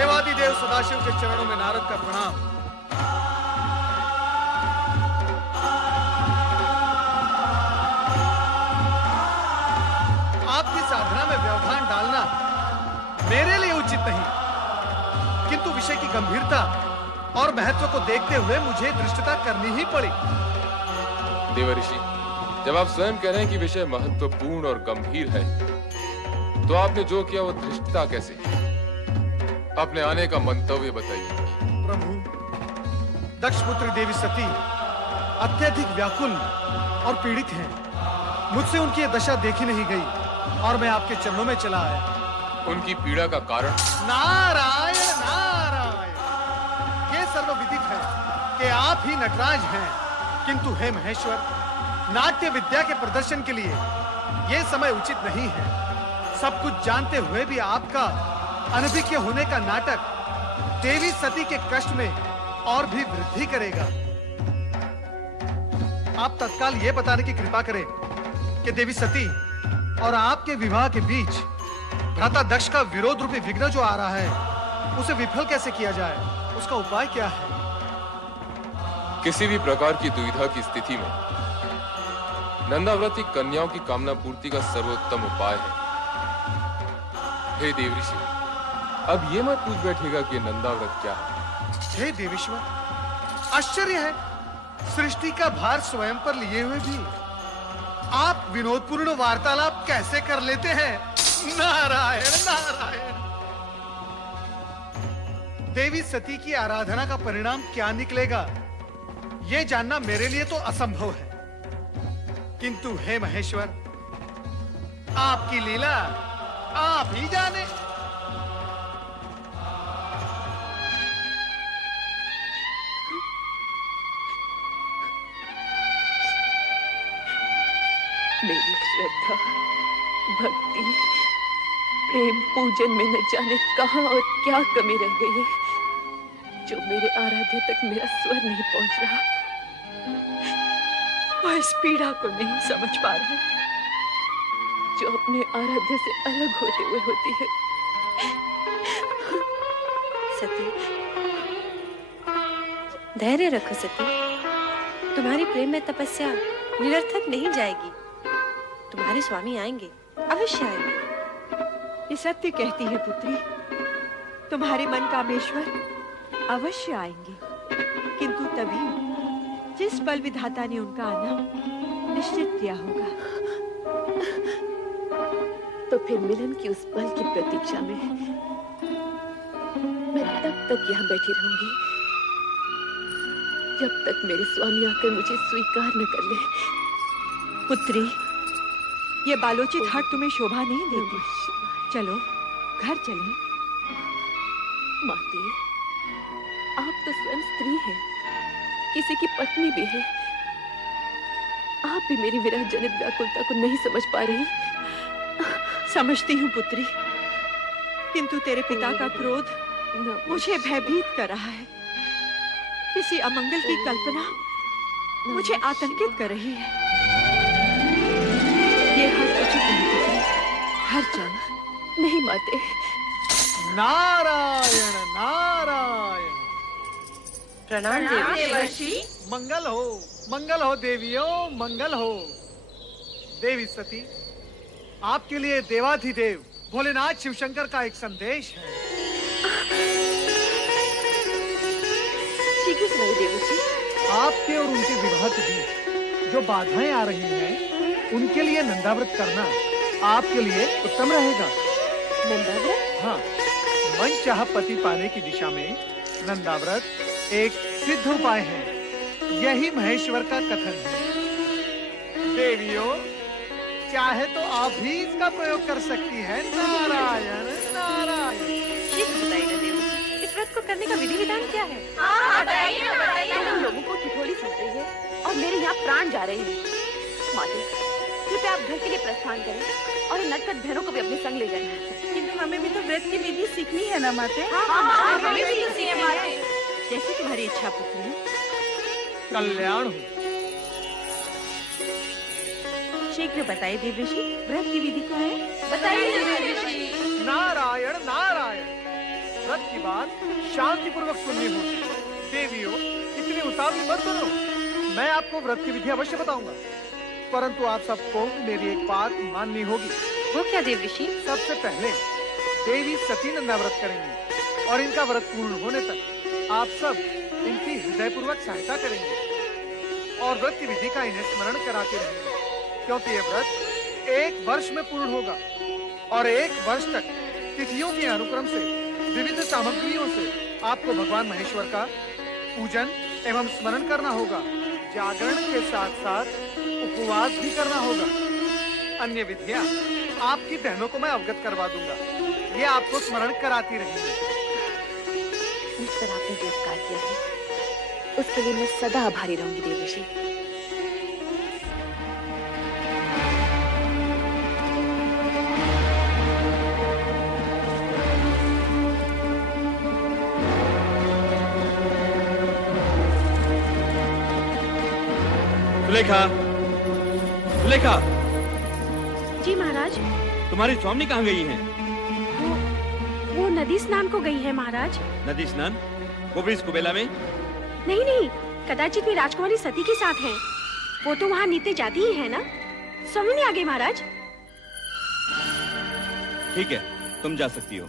देवादिदेव सदाशिव के चरणों में नारद का प्रणाम। आपकी साधना में व्यवधान डालना मेरे लिए उचित नहीं, किंतु विषय की गंभीरता और महत्व को देखते हुए मुझे धृष्टता करनी ही पड़ी। देवर्षि, जब आप स्वयं कह रहे हैं कि विषय महत्वपूर्ण और गंभीर है, तो आपने जो किया वो धृष्टता कैसे? अपने आने का मंतव्य बताइए। प्रभु, दक्षपुत्री देवी सती अत्यधिक व्याकुल और पीड़ित हैं। मुझसे उनकी यह दशा देखी नहीं गई और मैं आपके चरणों में चला आया। उनकी पीड़ा का कारण? नारायण नारायण, ये सर्वविदित है कि आप ही नटराज हैं, किंतु हे महेश्वर, नाट्य विद्या के प्रदर्शन के लिए ये समय उचित नहीं है। सब कुछ जानते हुए भी आपका अनभिज्ञ होने का नाटक देवी सती के कष्ट में और भी वृद्धि करेगा। आप तत्काल ये बताने की कृपा करें कि देवी सती और आपके विवाह के बीच भ्राता दक्ष का विरोध रूपी विघ्न जो आ रहा है, उसे विफल कैसे किया जाए? उसका उपाय क्या है? किसी भी प्रकार की दुविधा की स्थिति में नंदाव्रत कन्याओं की कामना पूर्ति का सर्वोत्तम उपाय है। हे देवऋषि, अब ये मत पूछ बैठेगा कि नंदाव्रत क्या है। हे देवेश्वर, आश्चर्य है, सृष्टि का भार स्वयं पर लिए हुए भी आप विनोदपूर्ण वार्तालाप कैसे कर लेते हैं? नारायण नारायण। देवी सती की आराधना का परिणाम क्या निकलेगा, यह जानना मेरे लिए तो असंभव है, किंतु हे महेश्वर, आपकी लीला आप ही जाने। मेरी श्रद्धा, भक्ति, प्रेम, पूजन में न जाने कहां और क्या कमी रह गई है, जो मेरे आराध्य तक मेरा स्वर नहीं पहुंच रहा। वह इस पीड़ा को नहीं समझ पा रहा, जो अपने आराध्य से अलग होते हुए होती है। सती, धैर्य रखो सती, तुम्हारी प्रेम में तपस्या निरर्थक नहीं जाएगी। तुम्हारे स्वामी आएंगे, अवश्य आएंगे। ये सत्य कहती है पुत्री, तुम्हारे मन कामेश्वर अवश्य आएंगे, किंतु तभी जिस पल विधाता ने उनका आना निश्चित किया होगा। तो फिर मिलन की उस पल की प्रतीक्षा में मैं तब तक यहाँ बैठी रहूंगी जब तक मेरे स्वामी आकर मुझे स्वीकार न कर ले। पुत्री, ये बालोचित हट तुम्हें शोभा नहीं देती। चलो घर चलें। माते, आप तो स्वयं स्त्री हैं, किसी की पत्नी भी है। आप भी मेरी विरह जनित व्याकुलता को नहीं समझ पा रही। समझती हूँ पुत्री, किंतु तेरे पिता का क्रोध मुझे भयभीत कर रहा है। किसी अमंगल की कल्पना मुझे आतंकित कर रही है। ये हट उचित नहीं पुत्री, घर चल। नहीं माते। नारायण नारायण। प्रणाम देवर्षि। मंगल हो देवियों, मंगल हो। देवी सती, आपके लिए देवाधिदेव भोलेनाथ शिवशंकर का एक संदेश है। शीघ्र सुनाइए देवर्षि। आपके और उनके विवाह के बीच जो बाधाएं आ रही हैं, उनके लिए नंदाव्रत करना आपके लिए उत्तम रहेगा। नंदाव्रत? हाँ, मनचाहा पति पाने की दिशा में नंदाव्रत एक सिद्ध उपाय है। यही महेश्वर का कथन है। देवियों, चाहे तो आप भी इसका प्रयोग कर सकती हैं। नारायण नारायण। शीघ्र बताइए देवर्षि, इस व्रत को करने का विधि विधान क्या है? तुम लोगों को ठिठोली सुन रही है और मेरे यहाँ प्राण जा रहे हैं। माते, कृपया आप घर के लिए प्रस्थान करें और नटखट बहनों को भी अपने संग ले जाएं। किंतु हमें भी तो व्रत की विधि सीखनी है ना माते? हमें भी सीखनी है माते। जैसे तुम्हारी इच्छा पुत्री। कल्याण हो। शीघ्र बताइए देवर्षि, व्रत की विधि क्या है? बताइए देवर्षि। नारायण नारायण। व्रत की बात शांतिपूर्वक सुननी होगी। देवियों, इतनी उतावली मत करो। मैं आपको व्रत की विधि अवश्य बताऊंगा, परंतु आप सबको मेरी एक बात माननी होगी। वो क्या देव ऋषि? सबसे पहले देवी सती नंदा व्रत करेंगी और इनका व्रत पूर्ण होने तक आप सब इनकी हृदयपूर्वक सहायता करेंगे और व्रत की विधि का इन्हें स्मरण कराते रहेंगे, क्योंकि ये व्रत 1 वर्ष में पूर्ण होगा और 1 वर्ष तक तिथियों के अनुक्रम से विविध सामग्रियों से आपको भगवान महेश्वर का पूजन एवं स्मरण करना होगा। जागरण के साथ साथ उपवास भी करना होगा। अन्य विधियां आपकी बहनों को मैं अवगत करवा दूंगा, ये आपको स्मरण कराती रहेंगी। मुझ पर आपने जो उपकार किया है उसके लिए मैं सदा आभारी रहूंगी देव ऋषि। सुलेखा, सुलेखा, जी महाराज। तुम्हारी स्वामी कहाँ गई हैं? वो नदी स्नान को गई है महाराज। नदी स्नान? वो भी इस कुबेला में? नहीं नहीं, कदाचित वे राजकुमारी सती के साथ हैं। वो तो वहाँ नित्य जाती ही है ना। स्वामी नहीं आ गई महाराज। ठीक है, तुम जा सकती हो।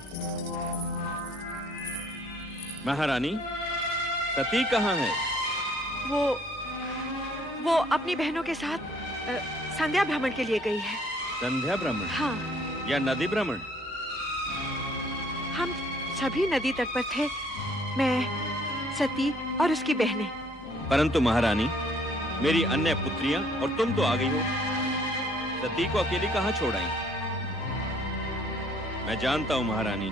महारानी, सती कहाँ है? वो अपनी बहनों के साथ संध्या भ्रमण के लिए गई है। संध्या भ्रमण? हाँ, या नदी भ्रमण? हम सभी नदी तट पर थे, मैं, सती और उसकी बहनें। परंतु महारानी, मेरी अन्य पुत्रियां और तुम तो आ गई हो। सती को अकेली कहाँ छोड़ आई? मैं जानता हूँ महारानी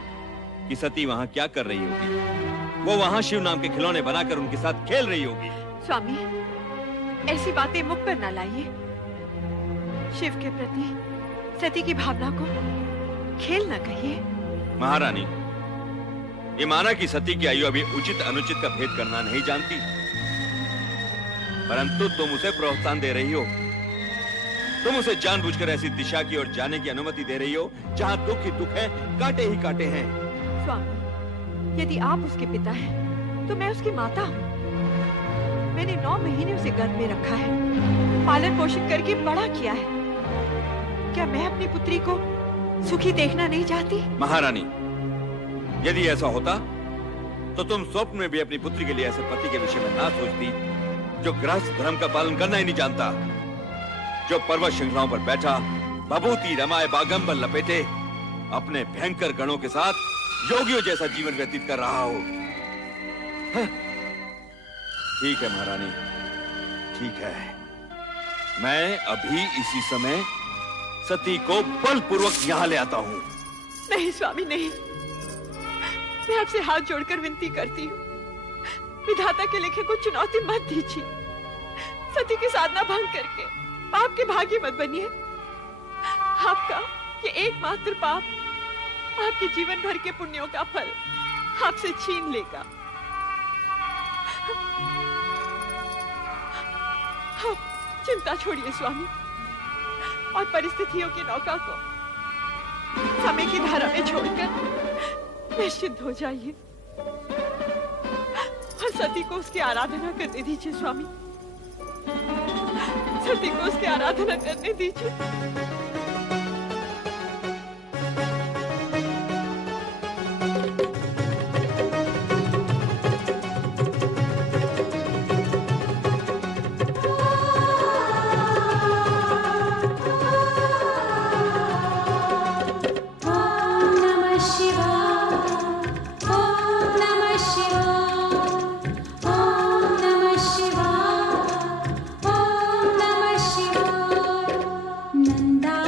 कि सती वहाँ क्या कर रही होगी। वो वहाँ शिव नाम के खिलौने बनाकर उनके साथ खेल रही होगी। स्वामी, ऐसी बातें मुख पर न लाइए। शिव के प्रति सती की भावना को खेल न कहिए। महारानी, ये माना कि सती की आयु अभी उचित अनुचित का भेद करना नहीं जानती, परंतु तुम उसे प्रोत्साहन दे रही हो। तुम उसे जानबूझकर ऐसी दिशा की ओर जाने की अनुमति दे रही हो जहां दुख ही दुख है, कांटे ही कांटे हैं। स्वामी, यदि आप उसके पिता हैं, तो मैं उसकी माता हूँ। मैंने 9 महीने उसे गर्भ में रखा है, पालन पोषण करके बड़ा किया है। क्या मैं अपनी पुत्री को सुखी देखना नहीं चाहती? महारानी, यदि ऐसा होता तो तुम स्वप्न में भी अपनी पुत्री के लिए ऐसे पति के विषय में ना सोचती जो गृहस्थ धर्म का पालन करना ही नहीं जानता, जो पर्वत श्रृंखलाओं पर बैठा भभूति रमाए बागंबर लपेटे अपने भयंकर गणों के साथ योगियों जैसा जीवन व्यतीत कर रहा हो। ठीक है महारानी, ठीक है। मैं अभी इसी समय सती को बलपूर्वक यहाँ ले आता हूँ। नहीं स्वामी, नहीं। मैं आपसे हाथ जोड़कर विनती करती हूँ, विधाता के लिखे को चुनौती मत दीजिए। सती की साधना भंग करके पाप के भागी मत बनिए। आपका ये एकमात्र पाप आपके जीवन भर के पुण्यों का फल आपसे छीन लेगा। आप चिंता छोड़िए स्वामी, और परिस्थितियों की नौका को समय की धारा में छोड़कर निश्चिंत हो जाइए और सती को उसकी आराधना करने दीजिए। स्वामी, सती को उसकी आराधना करने दीजिए। नंदा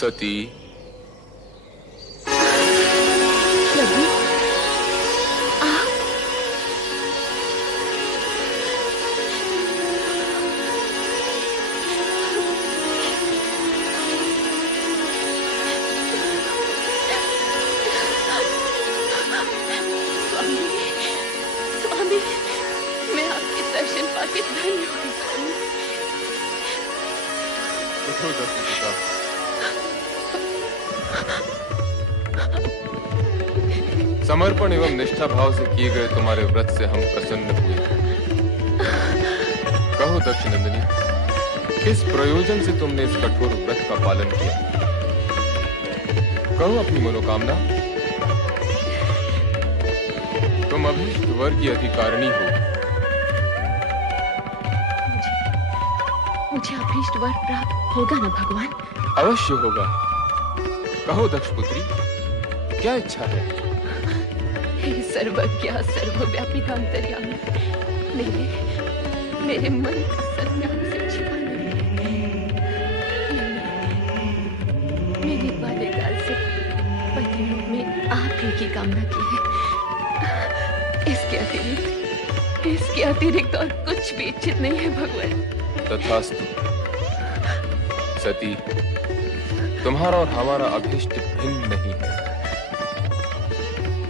सती, प्रभु आप स्वामी, स्वामी, मैं आपके दर्शन पाके धन्य हो गई स्वामी। उठो दक्षिण पिता। समर्पण एवं निष्ठा भाव से किए गए तुम्हारे व्रत से हम प्रसन्न हुए। कहो दक्षिणंदिनी, किस प्रयोजन से तुमने इस कठोर व्रत का पालन किया? कहो अपनी मनोकामना। तुम अभीष्ट वर की अधिकारिणी हो। मुझे अभीष्ट वर प्राप्त होगा ना भगवान? अवश्य होगा। कहो दक्षपुत्री, क्या इच्छा है? हे सर्वज्ञ सर्वव्यापी का अंतर्यामी, मेरे मन का सत्य से छिपा नहीं है। मैंने बाल्यकाल से पति रूप में आप ही की कामना की है। इसके अतिरिक्त और कुछ भी इच्छित नहीं है भगवान। तथास्तु। सती, तुम्हारा और हमारा अभीष्ट भिन्न नहीं है।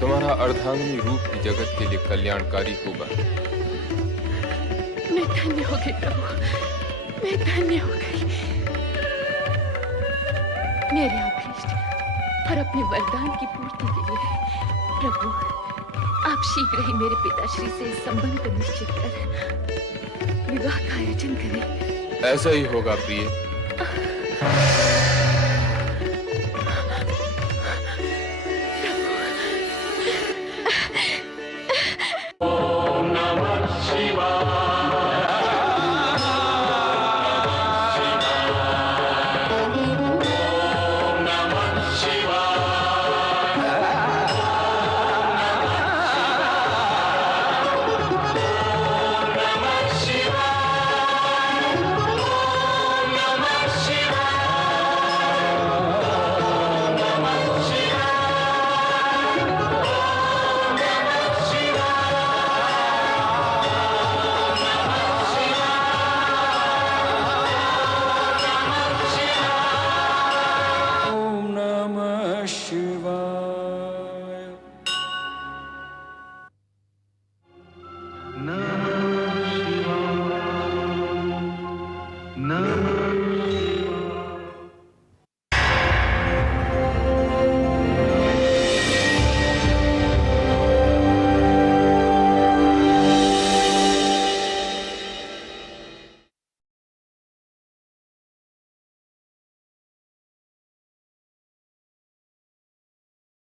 तुम्हारा अर्धांगिनी रूप ही जगत के लिए कल्याणकारी होगा। मैं धन्य हो गई प्रभु, मैं धन्य हो गई। मेरे अभीष्ट और अपने वरदान की पूर्ति के लिए प्रभु आप शीघ्र ही मेरे पिताश्री से इस संबंध को निश्चित कर विवाह का आयोजन करें। ऐसा ही होगा प्रिय। नमः